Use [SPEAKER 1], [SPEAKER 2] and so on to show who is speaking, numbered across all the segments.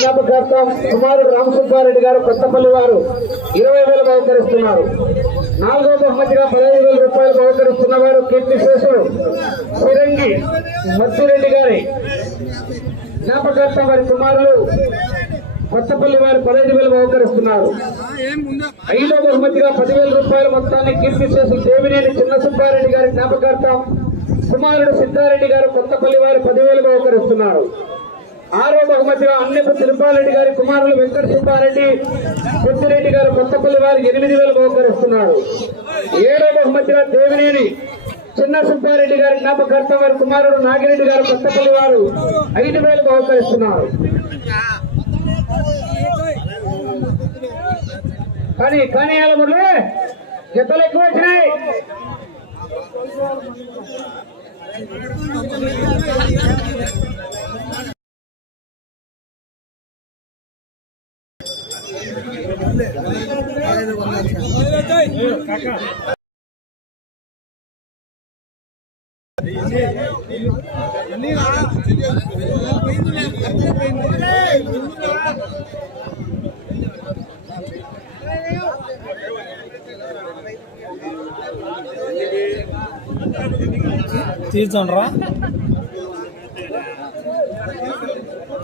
[SPEAKER 1] జ్ఞాపకార్థం కుమారుడు రామసుబ్బారెడ్డి గారు కొత్తపల్లి వారు ఇరవై వేలు బహుకరిస్తున్నారు. నాలుగో బహుమతిగా పదహైదు వేల రూపాయలు బహుకరిస్తున్న వారు కీర్తి శేషుడు ఫిరంగి మత్తిరెడ్డి గారి జ్ఞాపకార్థం వారి కుమారులు కొత్తపల్లి వారు పదహైదు వేలు బహుకరిస్తున్నారు. ఐదో బహుమతిగా పదివేల రూపాయల మొత్తాన్ని కీర్తి చేసి దేవినేని చిన్న సుబ్బారెడ్డి గారి జ్ఞాపకార్థం కుమారుడు సిద్ధారెడ్డి గారు కొత్తపల్లి వారు పదివేలు బహుకరిస్తున్నారు. ఆరో బహుమతిగా అన్నపు తిరుపారెడ్డి గారి కుమారులు వెంకట సుబ్బారెడ్డి పెద్దిరెడ్డి గారు కొత్తపల్లి వారు ఎనిమిది వేలు బహుకరిస్తున్నారు ఏడో బహుమతిగా దేవినేని చిన్న సుబ్బారెడ్డి గారి జ్ఞాపకార్థం వారి కుమారుడు నాగిరెడ్డి గారు కొత్తపల్లి వారు ఐదు వేలు బహుకరిస్తున్నారు కానీ కానీ అలా మురళి? జతలు ఎక్కువ వచ్చినాయి.
[SPEAKER 2] తీర్చండి రా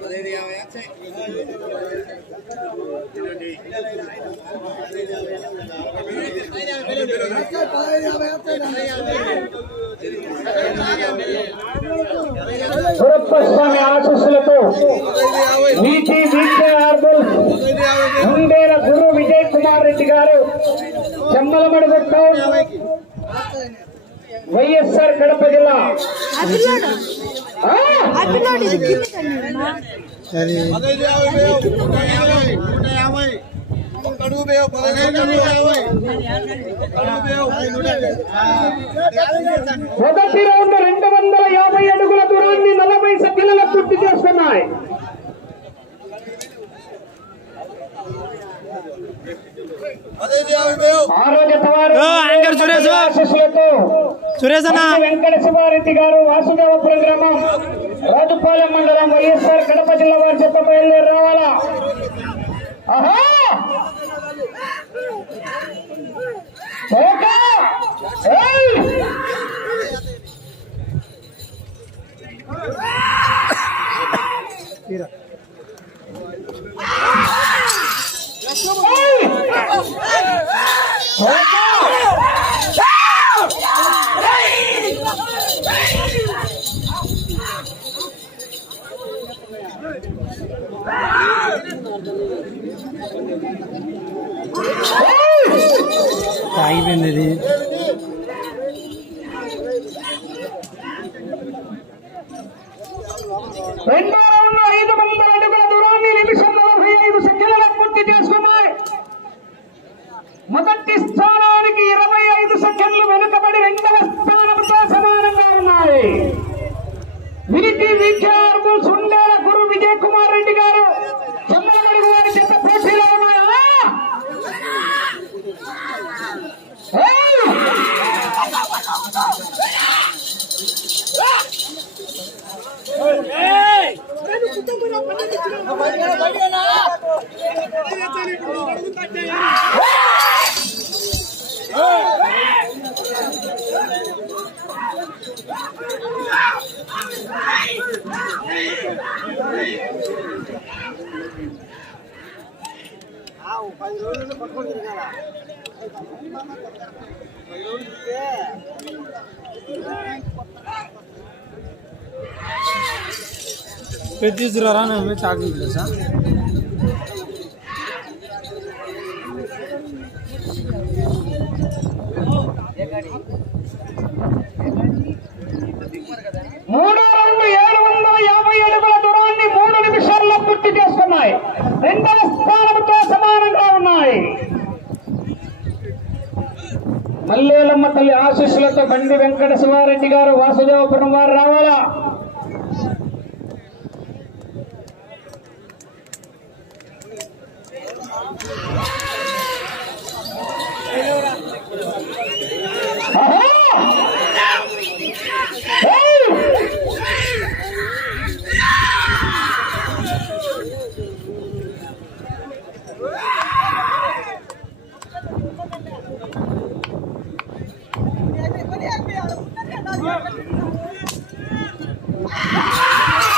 [SPEAKER 2] Valeria, vaya, స్వామి ఆశస్సులతో నీతి విద్యార్థులు ముందేల గురు విజయ్ కుమార్ రెడ్డి గారు చెమ్మలమడుగుట్ట వైఎస్ఆర్ కడప జిల్లా. ఆ!
[SPEAKER 1] మొదటి రౌండ్ రెండు వందల యాభై అడుగుల దూరాన్ని నలభై సెకండ్ల పూర్తి చేస్తున్నాయి.
[SPEAKER 2] యాంకర్ సురేష్. సురేష్ అన్న.
[SPEAKER 1] వెంకట శివారెడ్డి గారు వాసుదేవపురం గ్రామం రాజుపాలెం మండలం వైఎస్ఆర్ కడప జిల్లా వారి చెప్ప బయలుదేరి రావాలా? ఆహా! తీరా ఏయ్!
[SPEAKER 2] ఆగిపోయింది ఇది
[SPEAKER 1] రెండో రౌండ్ ఐదు వందల అడుగుల దూరాన్ని నిమిషం నలభై ఐదు సెకండ్ల పూర్తి చేసుకున్నాయి మొదటి స్థానానికి ఇరవై ఐదు సెకండ్లు వెనుకబడి రెండవ స్థానంతో సమానంగా ఉన్నాయి వీటి విద్యార్థులు సుండేల గురు విజయ్ కుమార్ రెడ్డి గారు చెమ్మలమడుగు వారి చెత్త పోటీలో ఉన్నాయా ఏయ్!
[SPEAKER 2] తీసుకురా నేను చాక్లెట్ సార్
[SPEAKER 1] మూడు రెండు ఏడు వందల యాభై అడుగుల దూరాన్ని మూడు నిమిషాల్లో పూర్తి చేసుకున్నాయి. రెండవ స్థానంతో సమానంగా ఉన్నాయి. మల్లేలమ్మ తల్లి ఆశీస్సులతో బండి వెంకట శివారెడ్డి గారు వాసుదేవపురం వారు రావాలా ఆహా!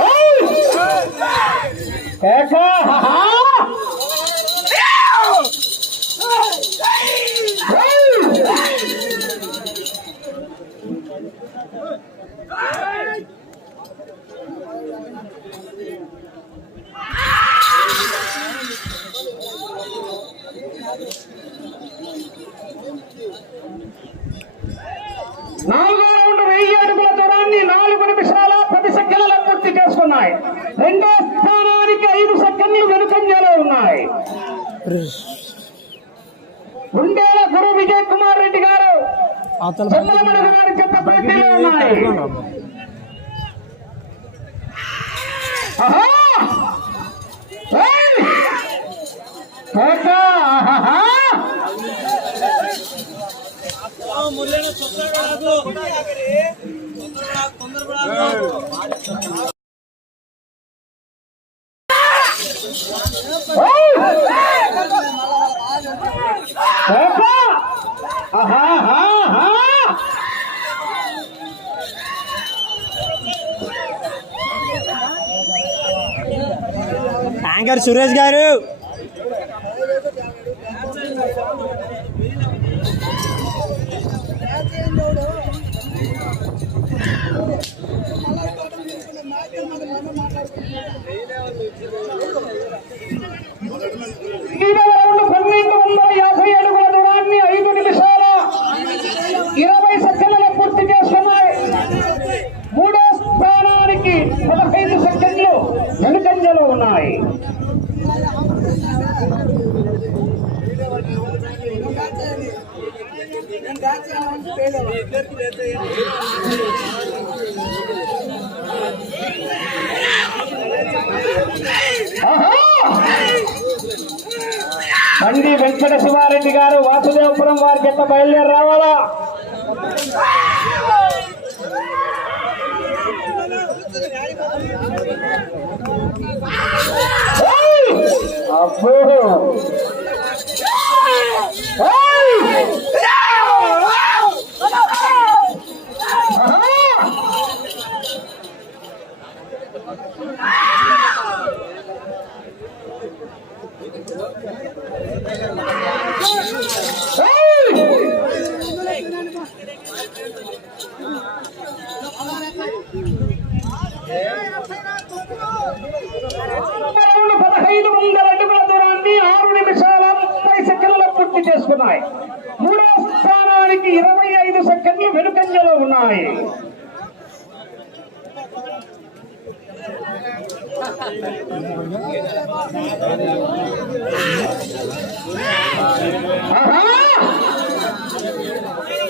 [SPEAKER 1] ఏయ్! కేక ఆహా! ఏయ్! నాలుగో రౌండ్ వెయ్యి అడుగుల దూరాన్ని నాలుగు నిమిషాల పది సెకండ్ల పూర్తి చేసుకున్నాయి. రెండో స్థానానికి ఐదు సెకండ్లు వెనుకంజలో ఉన్నాయి. ఉండేల గురు విజయ్ కుమార్ రెడ్డి గారు గారి చెత్త పోటీలో ఉన్నాయి ఆహా! ఏయ్! కేక! ఆహాహా! ఏయ్! కేక! ఆహాహాహా!
[SPEAKER 2] యాంకర్ సురేష్ గారు
[SPEAKER 1] ఐదవ రౌండ్ పన్నెండు వందల యాభై అడుగుల దూరాన్ని ఐదు నిమిషాల ఇరవై సెకండ్ల పూర్తి చేసుకున్నాయి మూడో స్థానానికి పదహైదు సెకండ్లు వెనుకంజలో ఉన్నాయి ఆహా! బండి వెంకట శివారెడ్డి గారు వాసుదేవపురం వారి చెత్త బయలుదేరి రావాలా అబ్బో! పదహైదు వందల అడుగుల దూరాన్ని ఆరు నిమిషాల ముప్పై సెకండ్ల పూర్తి చేసుకున్నాయి మూడో స్థానానికి ఇరవై ఐదు సెకండ్లు వెనుకంజలో ఉన్నాయి ఆహా!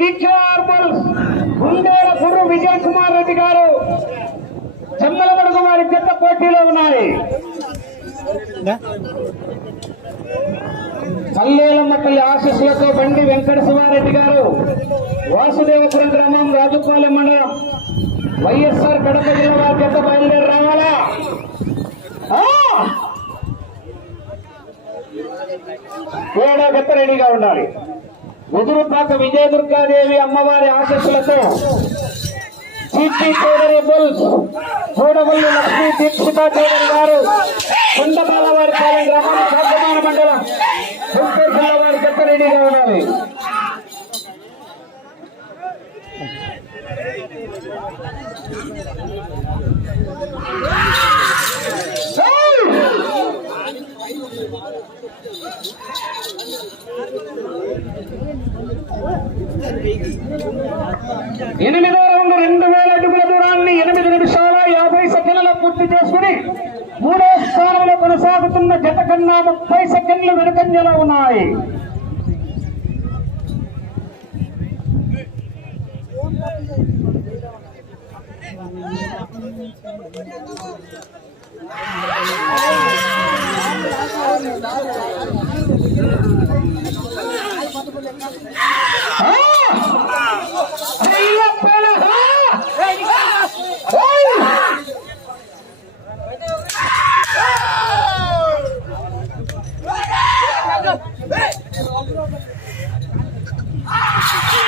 [SPEAKER 1] ఆహాహా! ఏయ్! గుండేల విజయ్ కుమార్ రెడ్డి గారు చెమ్మలమడుగు వారి జత పోటీలో ఉన్నాయి కల్లేలమ్మ తల్లి ఆశీస్సులతో బండి వెంకట శివారెడ్డి గారు వాసుదేవపురం గ్రామం రాజుపాలెం మండలం వైఎస్ఆర్ కడప జిల్లా వారి జత బయలుదేరి రావాలా ఏడా గత రెడీగా ఉండాలి ముదురుపాక విజయదుర్గాదేవి అమ్మవారి ఆశస్సులతో చీటీ చౌదరి బుల్స్ చూడవల్లి లక్ష్మీ దీక్షిత చౌదరి గారు కొండపాల వారి పాలెం గ్రామం కాకమాన మండలం గుంటూరు జిల్లా వారి గత రెడీగా ఉండాలి ఎనిమిదో రౌండ్ రెండు వేల అడుగుల దూరాన్ని ఎనిమిది నిమిషాల యాభై సెకండ్లలో పూర్తి చేసుకుని మూడో స్థానంలో కొనసాగుతున్న జత కన్నా ముప్పై సెకండ్లు వెనుకంజలో ఉన్నాయి ఆ! అయ్యప్పల! ఆ! ఓయ్!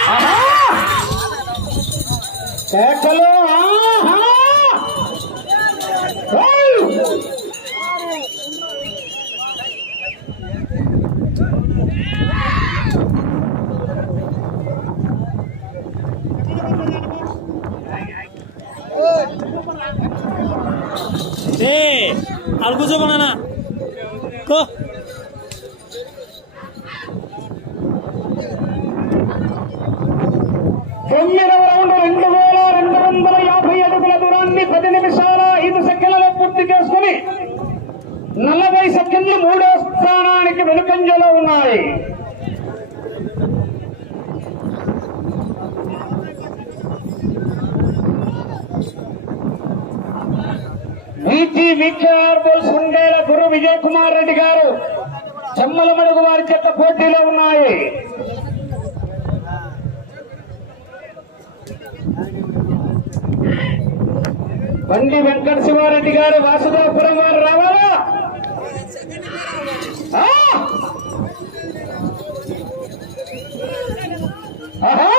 [SPEAKER 1] ఆహా! కేకలు ఆహా! ఓయ్!
[SPEAKER 2] ఏ అది కూర్చోమన్నా కో
[SPEAKER 1] తొమ్మిదవ రౌండ్ రెండు వేల రెండు వందల యాభై అడుగుల దూరాన్ని పది నిమిషాల ఐదు సెకండ్లలో పూర్తి చేసుకుని నలభై సెకండ్లు మూడో స్థానానికి వెనుకంజలో ఉన్నాయి. వీటి వికేఆర్ బోల్స్ ఉండేల గురు విజయ్ కుమార్ రెడ్డి గారు చెమ్మలమడుగు వారి చెత్త పోటీలో ఉన్నాయి. బండి వెంకట శివారెడ్డి గారు వాసుదేవపురం వారు రావాలా? ఆహా! ఆహా!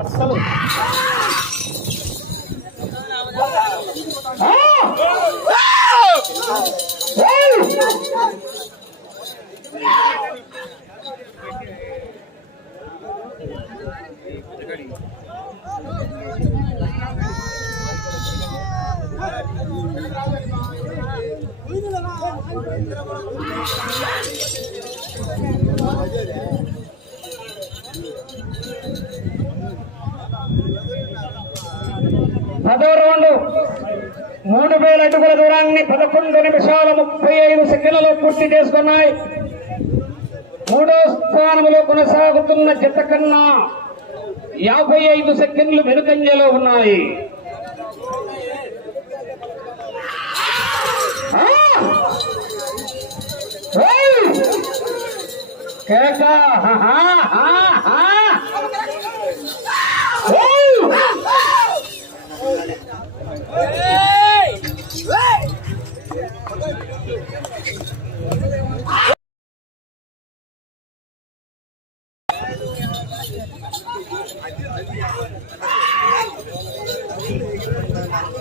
[SPEAKER 2] అస్సలు
[SPEAKER 1] ఆ! ఏయ్! పదో రౌండ్ మూడు వేల అడుగుల దూరాన్ని పదకొండు నిమిషాల ముప్పై ఐదు సెకండ్లలో పూర్తి చేసుకున్నాయి మూడో స్థానంలో కొనసాగుతున్న జత కన్నా యాభై ఐదు సెకండ్లు వెనుకంజలో ఉన్నాయి ఆ! హా, హా, హా, హా.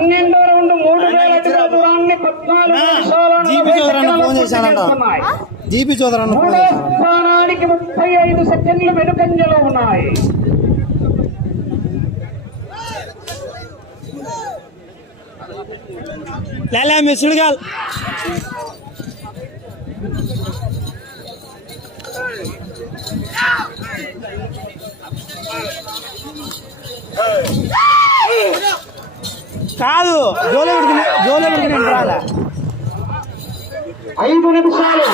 [SPEAKER 1] పన్నెండో రౌండ్ మూడు వేల అడుగుల దూరాన్ని పద్నాలుగు
[SPEAKER 2] నా,
[SPEAKER 1] నిమిషాల
[SPEAKER 2] జీపీ
[SPEAKER 1] నలభై
[SPEAKER 2] చౌదరన్న
[SPEAKER 1] సెకండ్లలో
[SPEAKER 2] ఫోన్
[SPEAKER 1] పూర్తి
[SPEAKER 2] చేశానంట.
[SPEAKER 1] చేస్తున్నాయి.
[SPEAKER 2] జీపీ చౌదరి అన్న ఫోన్
[SPEAKER 1] మూడో
[SPEAKER 2] చేశాను.
[SPEAKER 1] స్థానానికి ముప్పై ఐదు సెకండ్లు వెనుకంజలో ఉన్నాయి
[SPEAKER 2] లేలే మిస్డ్ కాల్ కాదు. జోలే ఉడికిన జోలే ఉడికిన రాలే
[SPEAKER 1] ఐదు నిమిషాలు.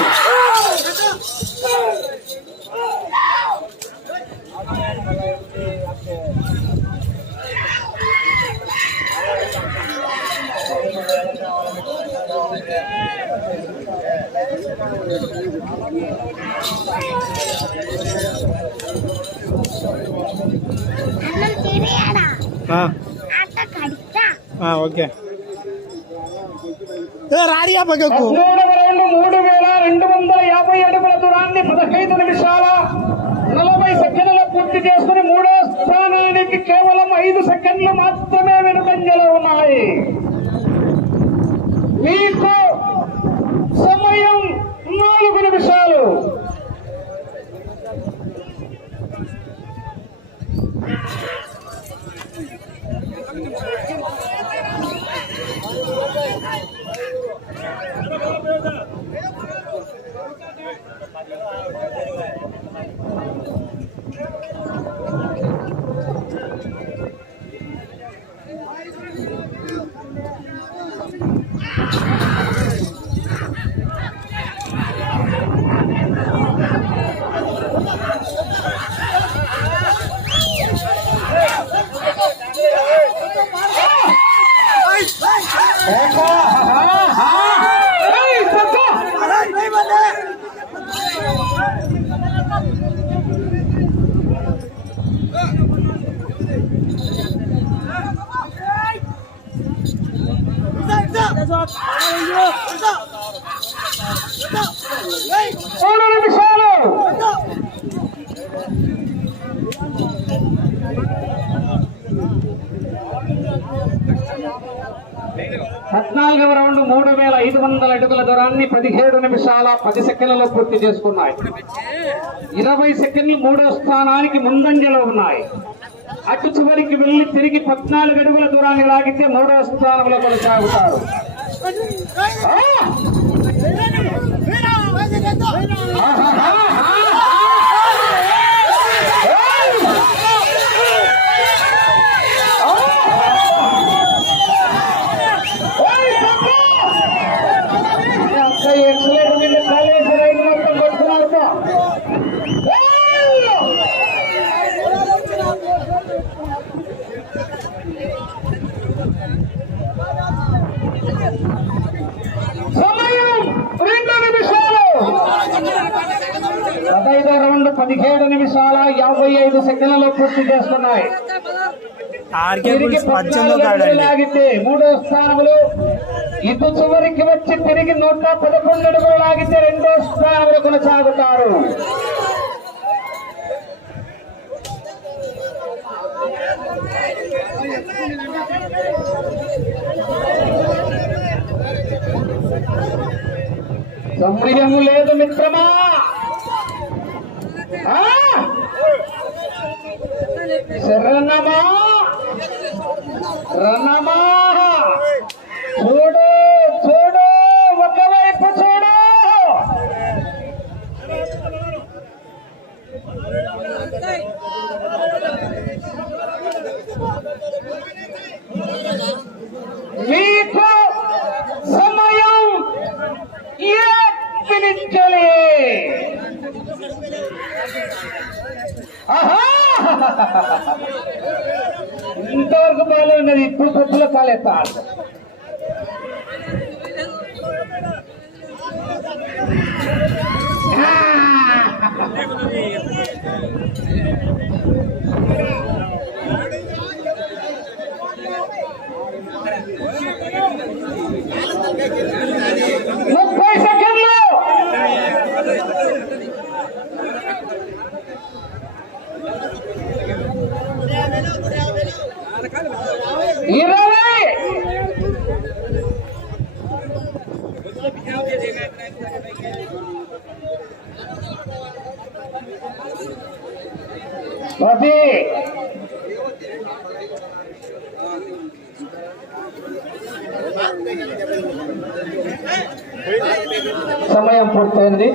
[SPEAKER 2] ఆ, ఓకే. ఏ, రాడియా పక్కకు.
[SPEAKER 1] మూడు వేల రెండు వందల యాభై అడుగుల దూరాన్ని పదహైదు నిమిషాల నలభై సెకండ్ల పూర్తి చేసుకుని మూడో స్థానానికి కేవలం ఐదు సెకండ్లు మాత్రమే వెనుకంజలో ఉన్నాయి మీకు సమయం నాలుగు నిమిషాలు. మూడు నిమిషాలు పద్నాలుగవ రౌండ్ మూడు వేల ఐదు వందల అడుగుల దూరాన్ని పదిహేడు నిమిషాల పది సెకండ్లలో పూర్తి చేసుకున్నాయి. ఇరవై సెకండ్లు మూడో స్థానానికి ముందంజలో ఉన్నాయి. అటు చివరికి వెళ్ళి తిరిగి పద్నాలుగు అడుగుల దూరాన్ని లాగితే మూడో స్థానంలో కొనసాగుతారు. ఆ! సమయం రెండు నిమిషాలు పదహైదో రౌండ్ పదిహేడు నిమిషాల యాభై ఐదు సెకండ్లలో పూర్తి చేస్తున్నాయి
[SPEAKER 2] ఆర్కే పద్దెనిమిదో
[SPEAKER 1] లాగితే మూడో స్థానంలో ఇటు చివరికి వచ్చి తిరిగి నూట పదకొండు అడుగులు లాగితే రెండో స్థానంలో కొనసాగుతారు. సమయము లేదు మిత్రమా? శరణమా రణమా? చూడు చూడు ఒకవైపు చూడు. మీకు సమయం ఎత్తినిచ్చలే ఆహా! ఇంతవరకు బాగానే ఉన్నది ఇప్పుడు పొత్తులో కాలేస్తాడు ముప్పై సెకండ్లు ఇరవై! పది! సమయం పూర్తయింది.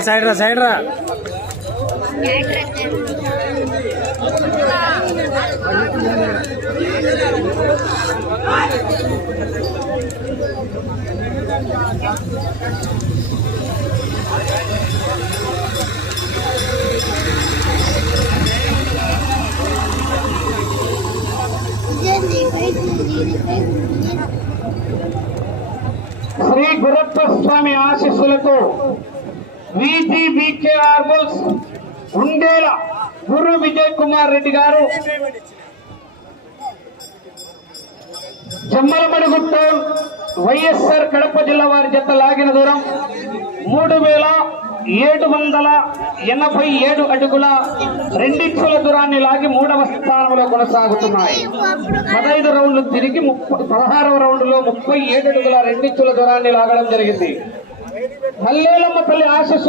[SPEAKER 2] సైడ్ రా సైడ్ రా.
[SPEAKER 1] శ్రీ గురప్ప స్వామి ఆశీస్సులతో విజి బీకేఆర్ ఆర్బల్స్ ఉండేల గురు విజయ్ కుమార్ రెడ్డి గారు జమ్మలమడుగుట్ట వైఎస్ఆర్ కడప జిల్లా వారి జత లాగిన దూరం మూడు వేల ఏడు వందల ఎనభై ఏడు అడుగుల రెండించుల దూరాన్ని లాగి మూడవ స్థానంలో కొనసాగుతున్నాయి. పదహైదు రౌండ్లు తిరిగి ముప్పై పదహారవ రౌండ్లో ముప్పై ఏడు అడుగుల రెండించుల దూరాన్ని లాగడం జరిగింది. మల్లేలమ్మ తల్లి ఆశస్సు